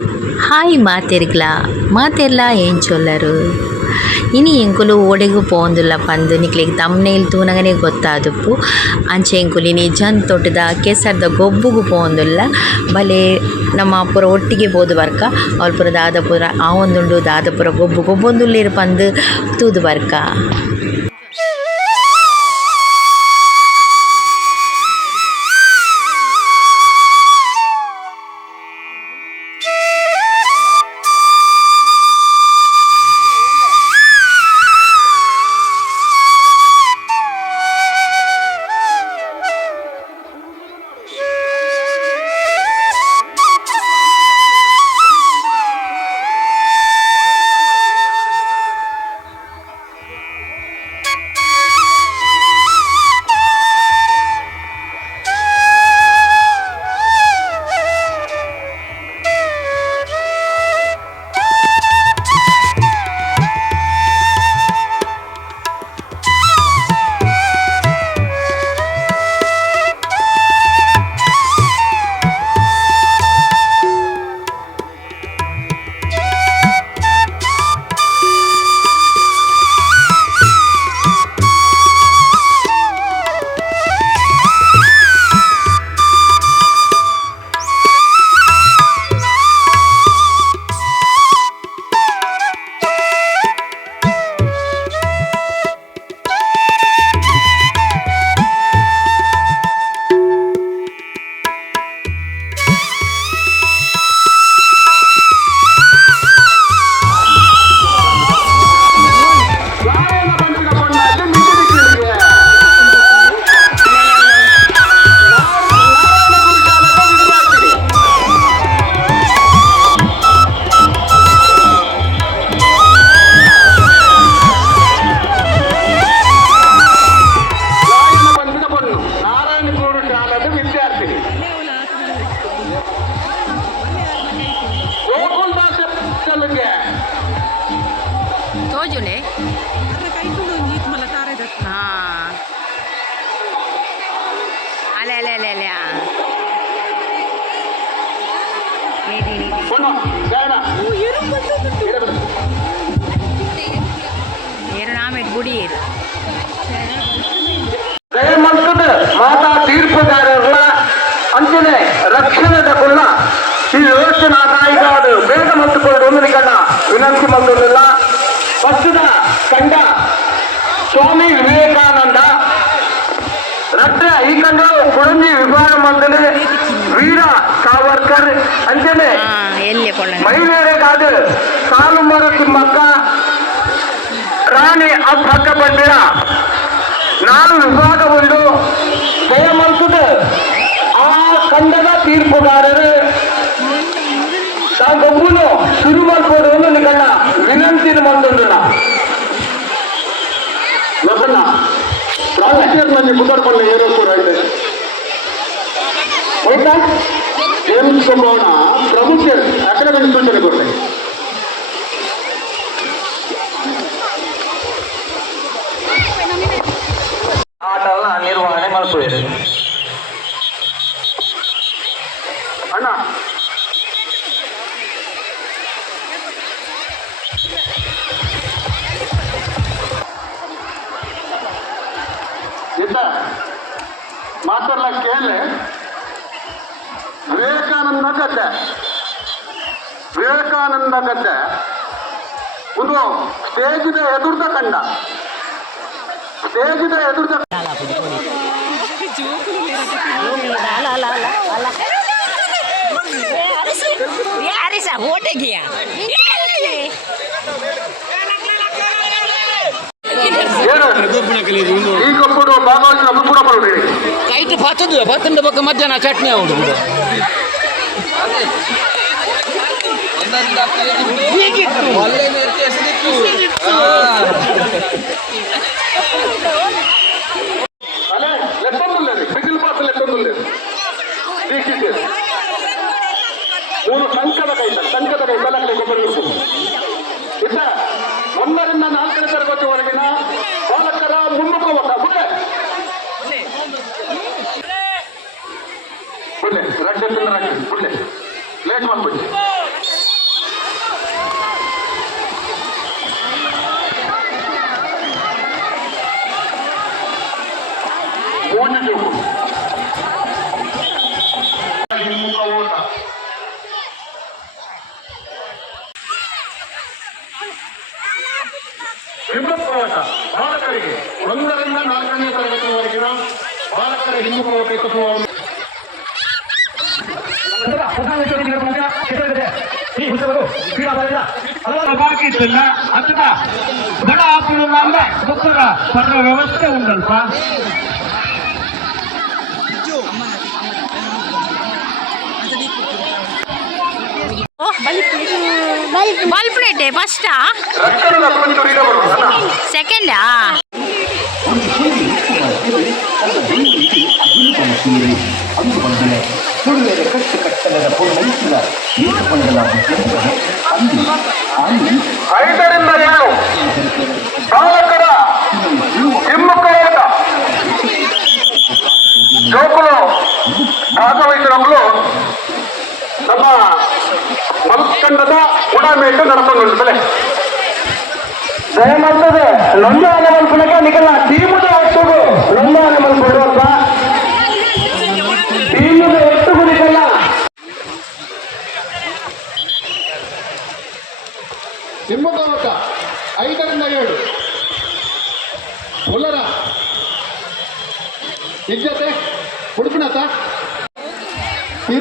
Hi మాతెర్లా ఏం చొల్లరు ಇನಿ ಎಂಕುಲು ಓಡೆಗು ಪೋಂದುಲ್ಲ ಪಂದ್ ನಿಕ್ಲೆಗ್ ತಮ್ನೇಲ್ ತೂನಗನೆ ಗೊತ್ತಾದುಪ್ಪು ಅಂಚೆ ಎಂಕುಲು ಇನಿ ಜನ್ ತೊಟ್ಟುದ ಕೆಸರ್ದ ಗೊಬ್ಬುಗು ಪೋಂದುಲ್ಲ ಬಲೆ ನಮ್ಮ ಪೂರ ಒಟ್ಟಿಗೆ ಬೋದು ಬರ್ಕ ಅವ್ಲು ಪೂರ ದಾದ ಪೂರ ಆವೊಂದುಂಡು ದಾದ ಪೂರ ಗೊಬ್ಬು ಗೊಬ್ಬೊಂದುಲ್ಲೇರು ಪಂದ್ ತೂದು ಬರ್ಕ. ತೋಜುನೆ ಹಾಂ ಅಲೆ ಅಲೆ ಅಲೆ ಅಲೆ ನೀಡಿ ನೀಡಿ ఏరు నామెట్ గుడి ఏరు దయమంతుడు మాతా తీర్పుదారుల అంచనే రక్షణకున్న ఈ ಯೋಚನ ನಾಯಿಗಾಡು ಬೇಗ ಮತ್ತುಕೊಂಡು ಒಂದು ಕಣ್ಣ ವಿನಂತಿ ಮಂದುಲ್ಲ ಪ್ರಸ್ತುತ ಕಂಡ ಸ್ವಾಮಿ ವಿವೇಕಾನಂದ ರಟ್ಟ ಈ ಕಂಡ ಕುಡಂಜಿ ವಿಭಾಗ ಮಂಡಳಿ ವೀರ ಸಾವರ್ಕರ್ ಅಂಚನೆ ಮಹಿಳೆಯರೇ ಕಾದು ಸಾಲು ಮರ ತಿಮ್ಮಕ್ಕ ರಾಣಿ ಅಬ್ಬಕ್ಕ ಬಂದಿರ ನಾನು ವಿಭಾಗ ಒಂದು ದಯಮಂತದ ಆ ಕಂದದ ತೀರ್ಪುಗಾರರು ತಾಗೊಬ್ಬನು ಶುರು ಮಾಡ್ಬೋದು ನಿನ್ನ ವಿನಂತಿನ ಮಂದುಂಡುನ ಲೋಕಣ್ಣ ರಾಜಕೀಯದ ಮಂದಿ ಮುಖರ್ಪಲ್ಲ ಏನೋ ಕೂಡ ಇದೆ ಆಯ್ತಾ ಏನಿಸ್ಕೊಂಬೋಣ ಪ್ರಭುತ್ವ ಅಕಾಡೆಮಿ ಸೂಚನೆ ಕೊಟ್ಟೆ ಆಟಲ್ಲ ನಿರ್ವಹಣೆ ಮಾಡ್ಕೊಳ್ಳಿ ಅಣ್ಣ ಮಾತಲ್ಲ ಕೇಳಿ ವಿವೇಕಾನಂದ ಕತೆ ಒಂದು ಸ್ಟೇಜಿದ ಎದುರ್ದ ಕಂಡ ಸ್ಟೇಜಿದ ಎದುರ್ದ ಈಗప్పుడు ಭಾಗವಹಿಸಿನ ಅಭಿಪ್ರಾಯ ಪಡ್ರಿ ಕೈಟ್ ಬತ್ತಂಡ ಬಕ್ಕ ಮಧ್ಯಾಹ್ನ ಚಟ್ನಿ ಅವಡು ಬಿಸಿಲು ಪಾತ್ರ ಲೆಕ್ಕಂದುಲ್ಲೇದು ಮೂರು ಸಂಕದ ಕೈ ಕಲಕಡೆ ಗೊಬ್ಬರ ಇದ್ದ 1 ರಿಂದ 4ನೇ ತರಗತಿವರೆಗಿನ ಬಾಲಕರ ಮುನ್ನುಗ್ಗ ಒಟ್ಟ ಬುಡ್ಡೆ ಬುಡ್ಡೆ ರಡ್ಡೆ ತಿನ್ನ ರಡ್ಡೆ ಬುಡ್ಡೆ ಲೇಟ್ ಮಾಡ್ಬಿಟ್ಟು ಹಿಮ್ಮುಖೋಟ ಬಾಲಕರಿಗೆ 1 ರಿಂದ 4ನೇ ತರಗತಿವರೆಗಿನ ಬಾಲಕರ ಹಿಮ್ಮುಖೋಟ ತತ್ವವನ್ನು అంతటా గడ ఆపుల కొత్తగా పర్వ వ్యవస్థ ఉందల్ప బల్బ్ ప్లేట్ ఫస్టా సెకండా ಐದರಿಂದ 7 ಬಾಲಕರ ಹಿಮ್ಮುಖೋಟ ಜೋಕುಲು ಭಾಗವಹಿಸಿದವರು ನಮ್ಮ ಮಲ್ಕಂಡದ ಉಡಾಮೇಟು ನಡೆದುಕೊಳ್ಳುತ್ತದೆ ದಯಮಾಡ್ತದೆ ಲೊಂದ ಮಲ್ಪನಕ್ಕೆ ನಿಖಲ ಟೀಮದ ಒಟ್ಟುಗು ಲೊಂದ ಮಲ್ಕೊಡುವಪ್ಪ ಟೀಮದ ಒಟ್ಟುಗು ನಿಖಲ ಹಿಮ್ಮುಖೋಟ 5ರಿಂದ 7 ಉಲ್ಲರ ಇಜ್ಜತೆ ಉಡುಪಿನತ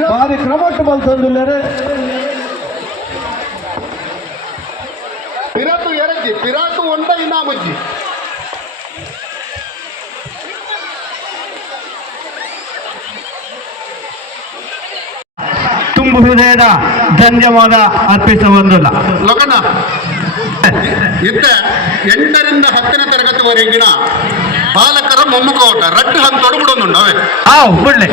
ಕಾರ್ಯಕ್ರಮಕ್ಕೆ ಬಂತಂದಿಲ್ಲರೆ ಪಿರಾಟು ಎರಜ್ಜಿ ಪಿರಾಟು ಒಂದ ಇನಾಮಜ್ಜಿ ತುಂಬ ಹೃದಯದ ಧನ್ಯವಾದ ಅರ್ಪಿಸಬಂದಿಲ್ಲ ಲೋಕಣ್ಣ ಇತ್ತ 8ರಿಂದ 10ನೇ ತರಗತಿವರೆಗಿನ ಬಾಲಕರ ಮೊಮ್ಮುಖೋಟ ರಟ್ಟು ಹಂತೋಡು ಬಿಡೊಂದುಂಡವೆ ಒಳ್ಳೆ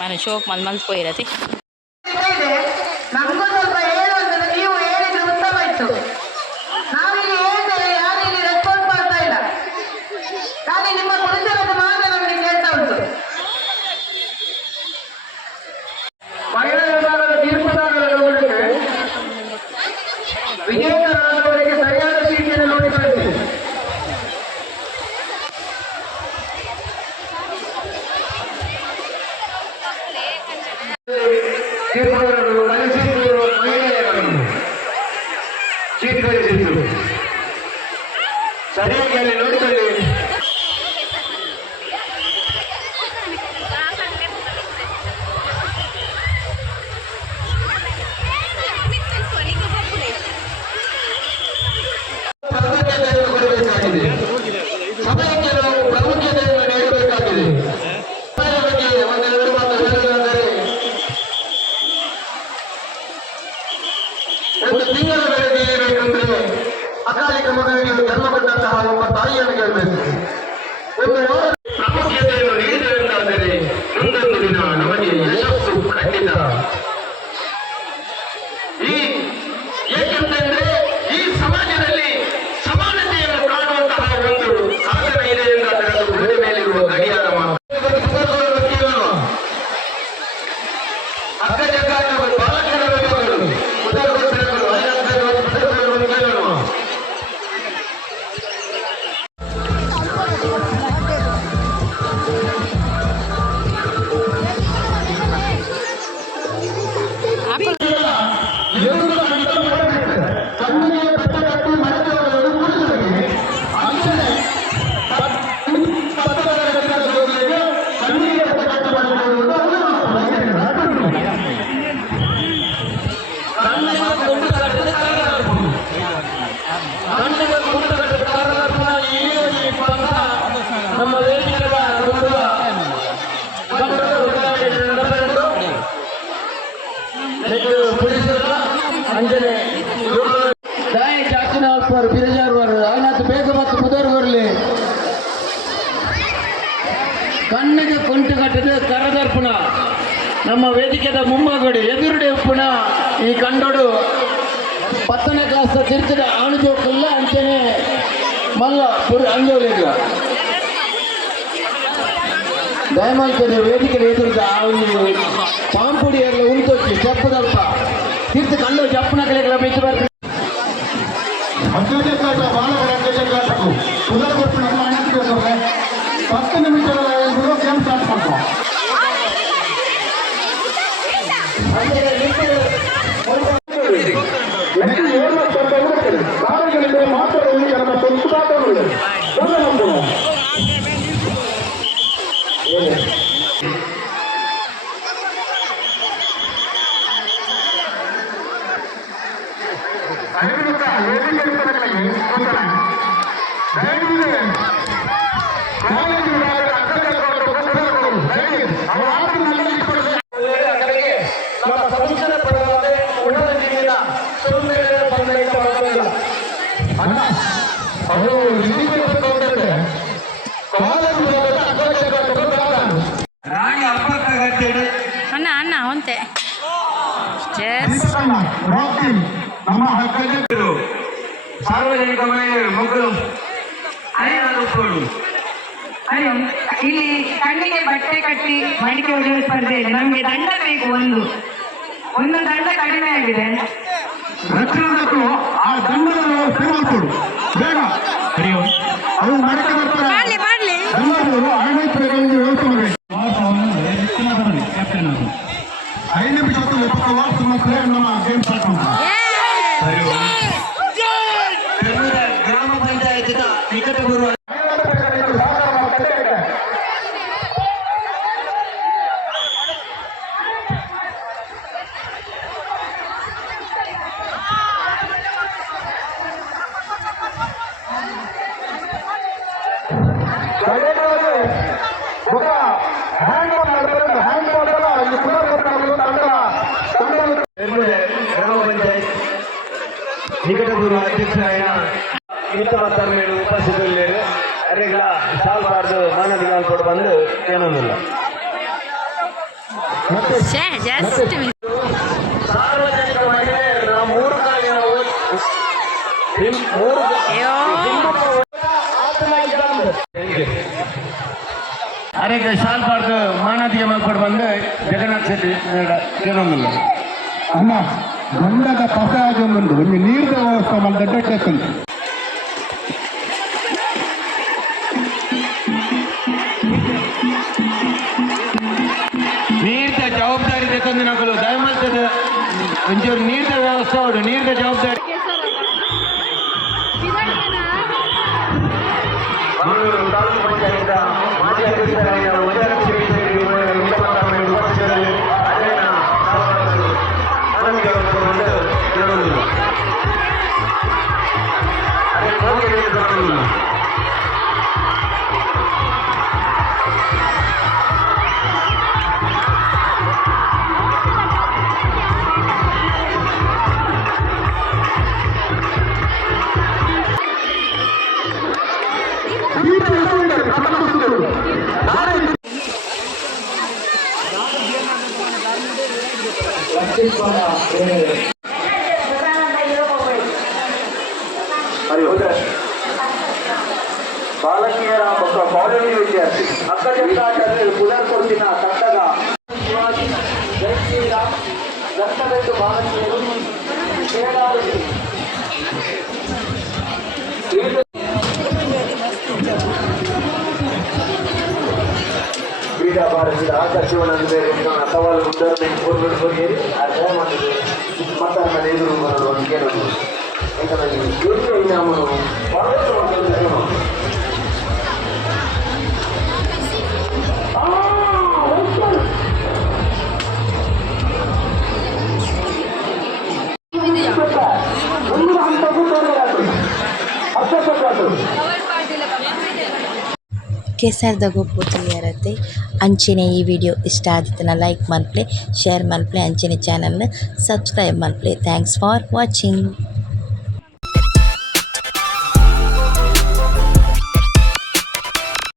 మన ಶೋಕ್ ಮಲ್ಪೋಯಿರತಿ ನಮಗೂ ಸ್ವಲ್ಪ ಏನು ಅಂದ್ರೆ ನೀವು ಹೇಳಿದ್ರೆ ಉತ್ತಮ ಇತ್ತು. ನಾವಿಲ್ಲಿ ಹೇಳ್ತೇವೆ, ಯಾರು ಇಲ್ಲಿ ರೆಸ್ಪಾನ್ಸ್ ಮಾಡ್ತಾ ಇಲ್ಲ. ಖಾಲಿ ನಿಮ್ಮ ಪುರುಷರದ್ದು ಮಾತ್ರ ನಮಗೆ ಕೇಳ್ತಾ ಉಂಟು. ಮಹಿಳಾ ವಿಭಾಗದ ತೀರ್ಪುದಾರರ ಗಮನಕ್ಕೆ ವಿಜೇತರಾದವರಿಗೆ ಸರಿಯಾದ ರೀತಿಯಲ್ಲಿ ನೋಡಿಕೊಳ್ಳಬೇಕು. ತೀರ್ಪುದಾರರು ಕಲಿಸಿದ್ದು ಮಹಿಳೆಯರನ್ನು ಚೀಟಿಗಳಿಸಿದ್ದು ಸರಿಯಾಗಿ ಅಲ್ಲಿ ನೋಡಿಕೊಳ್ಳಿ. ಪ್ರಾಮುಖ್ಯತೆಯನ್ನು ಕೊಡಬೇಕಾಗಿದೆ. ಸಮಯಕ್ಕೆ ನಾವು ಪ್ರಾಮುಖ್ಯತೆಯನ್ನು ನೀಡಬೇಕಾಗಿದೆ. ಸಮಯದ ಬಗ್ಗೆ ಒಂದೆರಡು ಮಾತು ಹೇಳುವುದಾದರೆ, ಒಂದು ತಿಂಗಳ ಬೆಳಗ್ಗೆ ಏಬೇಕಂದ್ರೆ ಅಕಾಲಿಕ ಮಗುವಿಗೆ ಜನ್ಮ ಕೊಟ್ಟಂತಹ ಒಬ್ಬ ತಾಯಿಯನ್ನು ಕೇಳಬೇಕು. ಈಗ ಕೊಂಟುಗಟ್ಟದ ಕರದರ್ಪಣ ನಮ್ಮ ವೇದಿಕೆದ ಮುಂಭಾಗಡಿ ಎದುರುಡೆ ಉಪ್ಪುಣ ಈ ಕಂಡೋಡು 10ನೇ ಕ್ಲಾಸ್ ತಿರ್ಚದ ಆಣುಜೋಕಲ್ಲ ಅಂತೇನೆ ಮಲ್ಲ ಪುರಿ ಅಂಜೋಲಿಲ್ಲ ದಯಮಾಡ್ತದೆ ವೇದಿಕೆ ಎದುರುದ ಆ ಒಂದು ಪಾಂಪುಡಿ ಎಲ್ಲ ಉಂಟೊಚ್ಚಿ ಸ್ಟೆಪ್ ದಲ್ಪ ತೀರ್ಥ ಕಂಡು ಜಪ್ಪನ ಕಲೆಗಳ ಬಿಟ್ಟು ಬರ್ತಾರೆ ಅತ್ಯಧಿಕ ಬಾಲಕರ ಅತ್ಯಧಿಕ ಉದರ ಕೊಟ್ಟು ನಮ್ಮ ಅಣ್ಣಕ್ಕೆ 10 ನಿಮಿಷಗಳ ಗೇಮ್ ಸ್ಟಾರ್ಟ್ ಮಾಡ್ಕೊ ಕಾಲಗಳಿಗೆ ಮಾತ್ರದಲ್ಲಿ ನಮ್ಮ ಸಂಸ್ಕಾರಗಳು ಅಣ್ಣ ಅಣ್ಣ ಒಂತೆ ನಮ್ಮ ಹಕ್ಕನ್ನು ಸಾರ್ವಜನಿಕ ಮಹಿಳೆಯರು ಮಕ್ಕಳು ಅರಿವಾಗುವುದು ಅಯ್ಯೋ ಇಲ್ಲಿ ಕಣ್ಣಿಗೆ ಬಟ್ಟೆ ಕಟ್ಟಿ ಮಡಿಕೆ ಹೊಡೆಯುವ ಸ್ಪರ್ಧೆ ಇದೆ. ನಮ್ಗೆ ದಂಡ ಬೇಕು ಒಂದು ದಂಡ ಕಡಿಮೆ ಆಗಿದೆ. ರಕ್ಷಣೆಗೂ ಆ ದಂಡದ ವ್ಯವಸ್ಥೆ ಮಾಡಿಕೊಡು ಬೇಗ ಅದು ಮಡಕೆ ಬರ್ತಾರೆ ದಂಡಗಳು ಆಡಳಿತಗಳಿಗೆ ವ್ಯವಸ್ಥೆ ಮಾಡಬೇಕು 5 ನಿಮಿಷ 20 ವಾರ್ಷ ಮಕ್ಕಳೇ ನಮ್ಮ ಗೇಮ್ ಸ್ಟಾರ್ಟ್ ಮಾಡ್ತಾರೆ ಗ್ರಾಮ ಪಂಚಾಯತಿನ ನಿಕಟಪೂರ್ವ ಗ್ರಾಮ ಪಂಚಾಯತ್ ನಿಕಟಪೂರ್ವ ಅಧ್ಯಕ್ಷರಾಯ ಇಂತಮತ್ತರ್ಮೇಡು ಉಪಸ್ಥಿತರಿದ್ದಾರೆ ಅವರಿಗೆಲ್ಲ ಸಾಲ್ಬಾರ್ದು ಮಾನವಿಗಳು ಕೂಡ ಬಂದು ಏನೊಂದಿಲ್ಲ ಸಾರ್ವಜನಿಕ ಮಹಿಳೆಯರು ನಾವು 3 ಕಾಲಿನ ಅರೆಗೆ ಸಾಲ್ಬಾರ್ದು ಮಾನವಿಗೆ ಮಾಡ್ಕೊಂಡು ಬಂದು ಜಗನ್ನಾಥ್ ಶೆಟ್ಟಿ ಏನೊಂದಿಲ್ಲ ಅಮ್ಮ ದಂಡದ ಕಸ ಆಗೋದು ಒಂದು ನೀರಿನ ವ್ಯವಸ್ಥೆ ಮಾಡಿ ದೊಡ್ಡ ನೀರಿನ ಜವಾಬ್ದಾರಿ ತಂದು ನಕಲು ದಯಮಾಡ್ತದೆ ಒಂಚೂರು ನೀರಿನ ವ್ಯವಸ್ಥೆ ಉಂಟು ನೀರಿನ ಜವಾಬ್ದಾರಿ ಮಂಗಳೂರು ತಾಲೂಕು ಪಂಚಾಯತ್ ಮಾಜಿ ಅಧ್ಯಕ್ಷರಾದ ಉದಯಲಕ್ಷ್ಮಿ ಉಪಸ್ಥಿತರಲ್ಲಿ ಅಲ್ಲಿನ ಮಾನವಿಗೆ ಬಂದು ಕೇಳುವುದಿಲ್ಲ ಅದಕ್ಕೆ ಹೋಗಿ ಕಾಣುವುದಿಲ್ಲ ಬಾಲಕಿಯರ ಕಾಲೇಜು ವಿದ್ಯಾರ್ಥಿ ಅಕ್ಕಜಂಗಾಟದಲ್ಲಿ ಪುನರ್ಕೊಟ್ಟಿನ ತಂಡದ ಶಿವಾಜಿ ಜೈ ಶ್ರೀರಾಮ್ ದತ್ತಬೆಟ್ಟು ಬಾಲಕಿಯರು ಕೇಳಾರು ಕ್ರೀಡಾ ಭಾರತದ ಆಕರ್ಷಣೆ ಬೇರೆ ಸವಾಲು ಮುಂದರನೆ ಹೋಗಿ ಅದೇ ಮಾಡಿದೆ ಮತ್ತೊಂದು ಎದುರು ಬರಲು ಕೇಳಲು ಯಾಕಂದ್ರೆ ನಾವು ಕೆಸರ್ದಾಗೂ ಪೂತಲಿಯರತ್ತೆ ಅಂಚೆನೆ ಈ ವಿಡಿಯೋ ಇಷ್ಟ ಆದಿತ್ತನ ಲೈಕ್ ಮಲ್ಪ್ಲೆ ಶೇರ್ ಮಲ್ಪ್ಲೆ ಅಂಚೆನೆ ಚಾನಲ್ನ ಸಬ್ಸ್ಕ್ರೈಬ್ ಮಲ್ಪ್ಲೆ ಥ್ಯಾಂಕ್ಸ್ ಫಾರ್ ವಾಚಿಂಗ್.